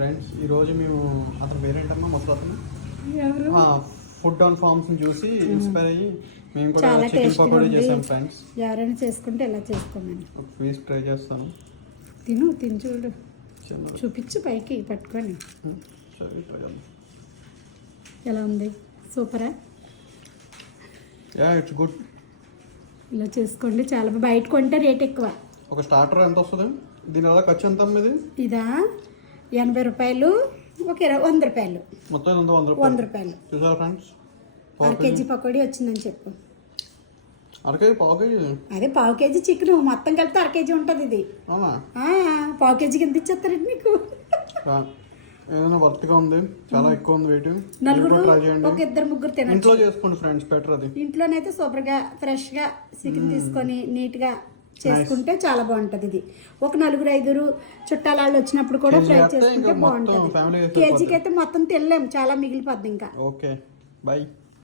Friends ఈరోజు మేము అతను పేరేంటమ్మా మొదలు అతను ఫుడ్ ఆన్ ఫార్మ్స్ చూసి ఇన్స్పైర్ అయ్యి మేము కూడా చికెన్ పకోడీ చేసాం ఫ్రెండ్స్. ఎవరైనా చేసుకుంటే ఎలా చేసుకోమని ఒక పీస్ ట్రై చేస్తాను. తిని చూడు, చూపించు పైకి పట్టుకొని. ఎలా ఉంది? సూపరా? It's good. ఇలా చేసుకోండి. చాలా బయట కొంటే రేట్ ఎక్కువ. ఒక స్టార్టర్ ఎంత వస్తుంది? దీని వల్ల ఖర్చు ఎంత ఇది? ఇదా 80 రూపాయలు, ఒక 100 రూపాయలు, మొత్తం 100 రూపాయలు. చూసారా ఫ్రెండ్స్? 1 కేజీ పకోడీ వచ్చిందని చెప్పు. 1 కేజీ, పావు కేజీ? అదే పావు కేజీ చికెన్ మొత్తం కలిపితే 1 కేజీ ఉంటుంది ఇది. పావు కేజీకి ఎంత ఇచ్చేస్తారండి మీకు? ఏదైనా వర్త్గా ఉంది, చాలా ఎక్కువ ఉంది వెయిట్. నలుగురు ఒక 2-3 తినండి. ఇంట్లో చేసుకోండి ఫ్రెండ్స్, బెటర్ అది. ఇంట్లోనైతే సూపర్గా ఫ్రెష్గా చికెన్ తీసుకొని నీట్గా చేసుకుంటే చాలా బాగుంటుంది. ఇది ఒక 4-5 చుట్టాలు వచ్చినప్పుడు కూడా ఫ్రై చేసుకుంటే బాగుంటుంది. కేజీకి అయితే మొత్తం తినలేము, చాలా మిగిలిపోద్ది ఇంకా. Okay, by.